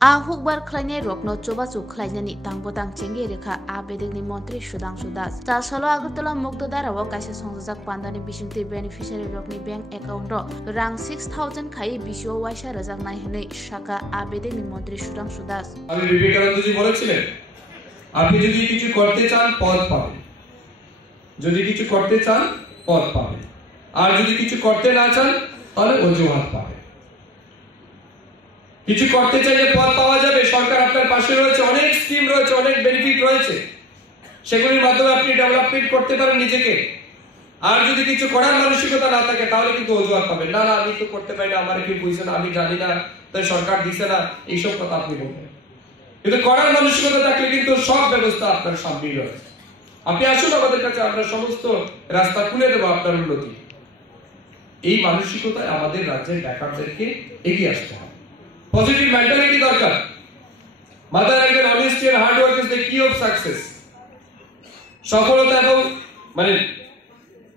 Hukbar Klane Rokno Chobasu Klajani Tangbotang Chengi Reka Abedegni Montri Sudangsu Das. Tasalo Agartala Mugdodara Wakasha Sonzak Pandani Bishunti Beneficiary Rokni Bank Account Rang 6,000 Kai Bisho Waisha Razak Naihne Shaka Abedegni Montri Sudangsu Das. আমি বিবেকানন্দজি বলেছিলেন আপনি যদি কিছু করতে চান পদ পাবেন, যদি কিছু করতে চান পদ পাবেন, আর যদি কিছু করতে না চান তাহলে অজুহাত পাবেন। কিছু করতে চাইলে পদ পাওয়া যাবে, সরকার আপনার পাশে রয়েছে, অনেক স্কিম রয়েছে, অনেক বেনিফিট রয়েছে, সেগুলির মাধ্যমে আপনি ডেভেলপমেন্ট করতে পারেন নিজেকে। আর যদি কিছু করার মানসিকতা না থাকে তাহলে কিন্তু অজুহাত পাবেন, না না আমি তো করতে পারি না, আমার কেউ বুঝছে না, আমি জানি না, তাই সরকার দিছে না, এইসব কথা আপনি বলবেন। কিন্তু করার মানসিকতা থাকলে কিন্তু সব ব্যবস্থা আপনার সামনেই রয়েছে। আপনি আসুন আমাদের কাছে, আমরা সমস্ত রাস্তা খুলে দেবো আপনার উন্নতি। এই মানসিকতায় আমাদের রাজ্যের বেকারদেরকে এগিয়ে আসতে হবে। পজিটিভ মেন্টালিটি দরকার। মাথায় রাখবেন, honesty and hard work is the key of success. সফলতা এবং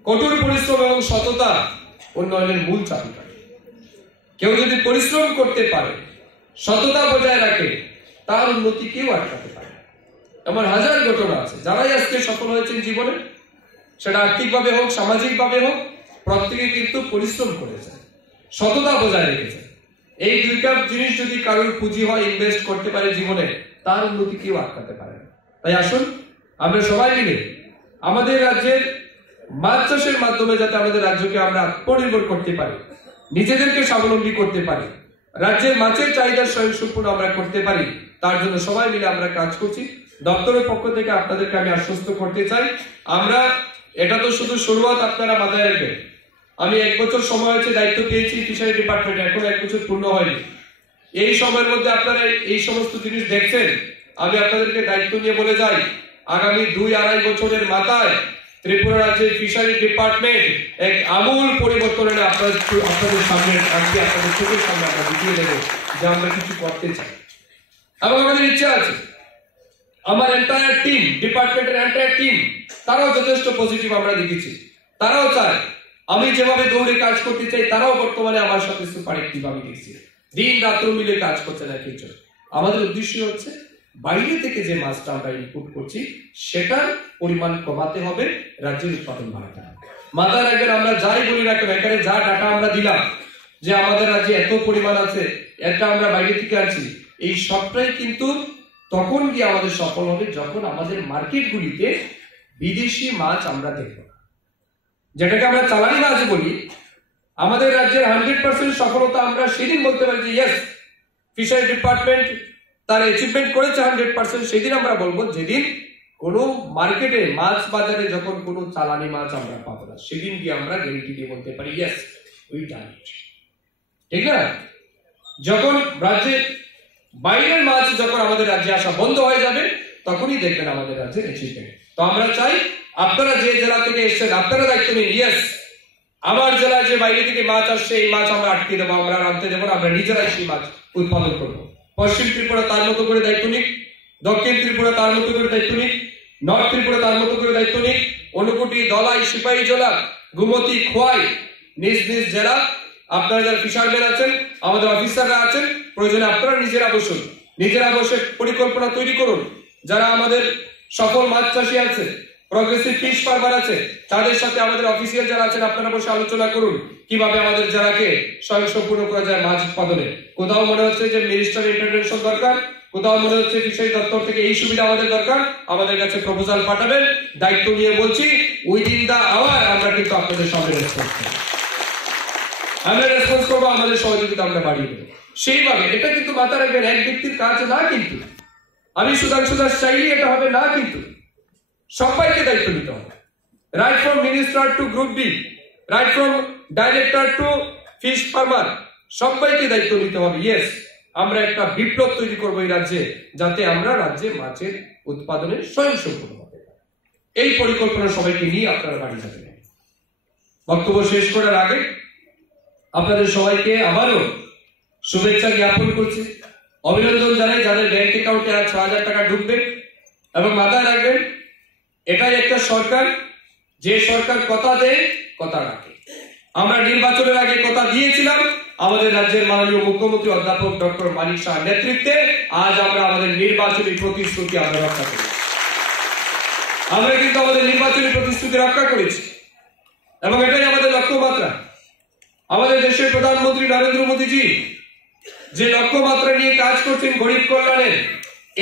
কঠোর পরিশ্রম এবং সততা উন্নয়নের মূল চাবিকাঠি। কেউ যদি পরিশ্রম করতে পারে, সততা বজায় রাখে, তার উন্নতি কেউ আটকাতে পারে। এমন হাজার ঘটনা আছে, যারাই আজকে সফল হয়েছেন জীবনে, সেটা আর্থিকভাবে হোক, সামাজিকভাবে হোক, প্রত্যেকে কিন্তু পরিশ্রম করেছে, সততা বজায় রেখেছে। এই দুইটা জিনিস যদি কারোর পুঁজি হয়, ইনভেস্ট করতে পারে জীবনে, তার উন্নতি কেউ আটকাতে পারে না। তাই আসুন আমরা সবাই মিলে আমাদের রাজ্যের মাছ চাষের মাধ্যমে যাতে আমাদের রাজ্যকে আমরা আত্মনির্ভর করতে পারি, নিজেদেরকে স্বাবলম্বী করতে পারি, রাজ্যের মাছের চাহিদা স্বয়ংসম্পূর্ণ আমরা করতে পারি, তার জন্য সবাই মিলে আমরা কাজ করছি। দপ্তরের পক্ষ থেকে আপনাদেরকে আমি আশ্বস্ত করতে চাই, আমরা এটা তো শুধু শুরুয়াত, আপনারা মাথায় রাখবেন। আমি 1 বছর সময় হয়েছে দায়িত্ব পেয়েছি ফিশারি ডিপার্টমেন্টে, এখন 1 বছর পূর্ণ হয়নি। এই সময়ের মধ্যে আপনারা এই সমস্ত জিনিস দেখছেন। আমি আপনাদেরকে দায়িত্ব নিয়ে বলে যাই, আগামী 2-2.5 বছরের মাথায় ত্রিপুরা রাজ্যের ফিশারি ডিপার্টমেন্ট এক আমূল পরিবর্তন এনে আপনাদের সামনে আজকে আপনাদের চোখের সামনে আমরা দেখিয়ে দেবো যে আমরা কিছু করতে চাই এবং আমাদের ইচ্ছা আছে। আমার এন্টায়ার টিম, ডিপার্টমেন্টের এন্টায়ার টিম, তারাও যথেষ্ট পজিটিভ আমরা দেখেছি। তারাও চায় আমি যেভাবে দৌড়ে কাজ করতে চাই, তারাও বর্তমানে আমার সাথে সুপার অ্যাক্টিভ আমি দেখছি। দিন রাত্র মিলে কাজ করছে না কিছু। আমাদের উদ্দেশ্য হচ্ছে বাইরে থেকে যে মাছটা আমরা ইনপুট করছি সেটার পরিমাণ কমাতে হবে, রাজ্যের উৎপাদন বাড়াতে হবে। মাথায় রাখবেন, আমরা যাই বলি না কেন, এখানে যা ডাটা আমরা দিলাম যে আমাদের রাজ্যে এত পরিমাণ আছে, এটা আমরা বাইরে থেকে আনছি, এই সবটাই কিন্তু তখন গিয়ে আমাদের সফল হবে যখন আমাদের মার্কেটগুলিতে বিদেশি মাছ আমরা দেখব, যেটাকে আমরা চালানি মাছ বলি। আমাদের রাজ্যের 100% সফলতা আমরা সেদিন বলতে পারি যে ইয়েস, ফিশারি ডিপার্টমেন্ট তার অ্যাচিভমেন্ট করেছে 100%, সেদিন আমরা বলবো যেদিন কোনো মার্কেটে মাছ বাজারে যখন কোনো চালানি মাছ আমরা পাবো না, সেদিন গিয়ে আমরা গ্যারান্টি দিয়ে বলতে পারি ইয়েস উই ডান ইট। ঠিক না? যখন রাজ্যের বাইরের মাছ যখন আমাদের রাজ্যে আসা বন্ধ হয়ে যাবে, তখনই দেখবেন আমাদের রাজ্যের অ্যাচিভমেন্ট। তো আমরা চাই আপনারা যে জেলা থেকে এসেছেন, আপনারা দায়িত্ব নিন। ইয়েস, আমার জেলায় যে বাইরে থেকে মাছ আসছে, এই মাছ আমরা আটকে দেবো, আমরা আনতে দেবো না, আমরা নিজেরাই সেই মাছ উৎপাদন করবো। পশ্চিম ত্রিপুরা তার মতো করে দায়িত্ব নিক, দক্ষিণ ত্রিপুরা তার মতো করে দায়িত্ব নিক, নর্থ ত্রিপুরা তার মতো করে দায়িত্ব নিক, অনুকুটি, দলাই, সিপাহীজলা, গুমতি, খোয়াই, নিজ নিজ জেলা আপনারা যারা ফিশারম্যান আছেন, আমাদের অফিসাররা আছেন, প্রয়োজনে আপনারা নিজেরা বসুন, নিজেরা বসে পরিকল্পনা তৈরি করুন। যারা আমাদের সফল মাছ চাষী আছে, প্রগ্রেসিভ ফিশ ফার্মার আছে, তাদের সাথে আমাদের অফিসিয়াল যারা আছেন, আপনারা বসে আলোচনা করুন কিভাবে আমাদের জেলাকে স্বয়ংসম্পূর্ণ করা যায় মাছ উৎপাদনে। কোথাও মনে হচ্ছে যে মিনিস্টার ইন্টারভেনশন দরকার, কোথাও মনে হচ্ছে ফিশারি দপ্তর থেকে এই সুবিধা আমাদের দরকার, আমাদের কাছে প্রপোজাল পাঠাবেন। দায়িত্ব নিয়ে বলছি, উইদিন দা আওয়ার আমরা কিন্তু আপনাদের সামনে রেসপন্স করব, আমরা রেসপন্স করবো, আমাদের সহযোগিতা আমরা বাড়িয়ে দেবো। সেইভাবে এটা কিন্তু মাথায় রাখবেন, এক ব্যক্তির কাজ না, কিন্তু আমি সুধাংশু দাস চাইলে এটা হবে না, কিন্তু সবাইকে দায়িত্ব নিতে হবে। Right from minister to group B, right from director to fish farmer, সবাইকে দায়িত্ব নিতে হবে। ইয়েস, আমরা একটা বিপ্লব তৈরি করবো এই রাজ্যে, যাতে আমরা রাজ্যে মাছের উৎপাদনের স্বয়ংসম্পূর্ণ হবে। এই পরিকল্পনা সবাইকে নিয়ে আপনারা বাড়ি যাবেন। বক্তব্য শেষ করার আগে আপনাদের সবাইকে আবারও শুভেচ্ছা জ্ঞাপন করছি, অভিনন্দন জানাই যাদের ব্যাংক অ্যাকাউন্টে আর 6,000 টাকা ঢুকবে। এবং মাথায় রাখবেন, এটাই একটা সরকার, যে সরকার কথা দেয় কথা রাখে। আমরা নির্বাচনের আগে কথা দিয়েছিলাম, আমাদের রাজ্যের মাননীয় মুখ্যমন্ত্রী অধ্যাপক ডক্টর মানিক শাহ নেতৃত্বে আজ আমরা আমাদের নির্বাচনী প্রতিশ্রুতি আমরা রক্ষা করি। আমরা কিন্তু আমাদের নির্বাচনী প্রতিশ্রুতি রক্ষা করেছি এবং এটাই আমাদের লক্ষ্যমাত্রা। আমাদের দেশের প্রধানমন্ত্রী নরেন্দ্র মোদীজি যে লক্ষ্যমাত্রা নিয়ে কাজ করছেন গরিব কল্যাণের,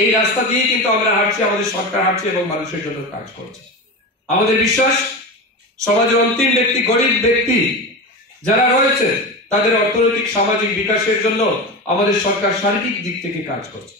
এই রাস্তা দিয়ে কিন্তু আমরা হাঁটছি, আমাদের সরকার হাঁটছে এবং মানুষের জন্য কাজ করছে। আমাদের বিশ্বাস সমাজের অন্তিম ব্যক্তি, গরিব ব্যক্তি যারা রয়েছে তাদের অর্থনৈতিক সামাজিক বিকাশের জন্য আমাদের সরকার সার্বিক দিক থেকে কাজ করছে।